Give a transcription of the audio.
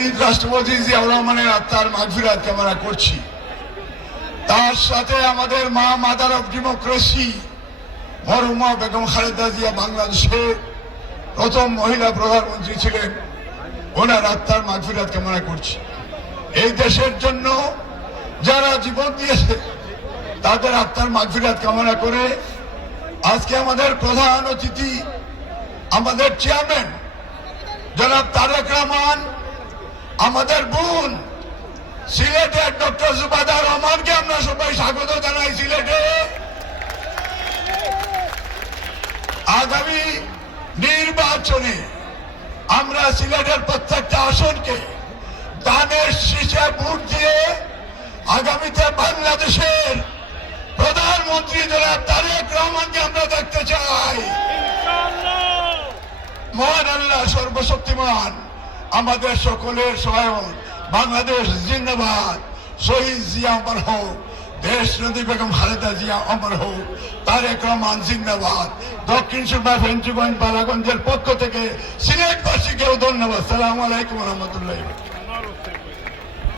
শহীদ রাষ্ট্রপতি জিয়াউর রহমানের আত্মার মাগফিরাত কামনা করছি। তার সাথে আমাদের মা মাদার অফ ডেমোক্রেসি মরহুমা বেগম খালেদা জিয়া বাংলাদেশের প্রথম মহিলা প্রধানমন্ত্রী ছিলেন, ওনার আত্মার মাগফিরাত কামনা করছি। এই দেশের জন্য যারা জীবন দিয়েছে তাদের আত্মার মাগফিরাত কামনা করে আজকে আমাদের প্রধান অতিথি আমাদের চেয়ারম্যান জনাব তারেক রহমান, আমাদের বোন সিলেটের ডক্টর জুবাইদা রহমানকে আমরা সবাই স্বাগত জানাই। সিলেটে আগামী নির্বাচনে আমরা সিলেটের প্রত্যেকটা আসনকে দানের শীষে ভোট দিয়ে আগামীতে বাংলাদেশের প্রধানমন্ত্রী জনাব তারেক রহমানকে আমরা দেখতে চাই। মহান আল্লাহ সর্বশক্তিমান আমাদের সকলের সহায়ক। বাংলাদেশ জিন্দাবাদ। শহীদ জিয়া অমর হোক, দেশ নদী বেগম খালেদা জিয়া অমর হোক, তারেক রহমান জিন্দাবাদ। দক্ষিণ সুরমা ফেঞ্চুগঞ্জ বালাগঞ্জের পক্ষ থেকে সিলেটবাসীকেও ধন্যবাদ। সালামু আলাইকুম রহমতুল্লাহ।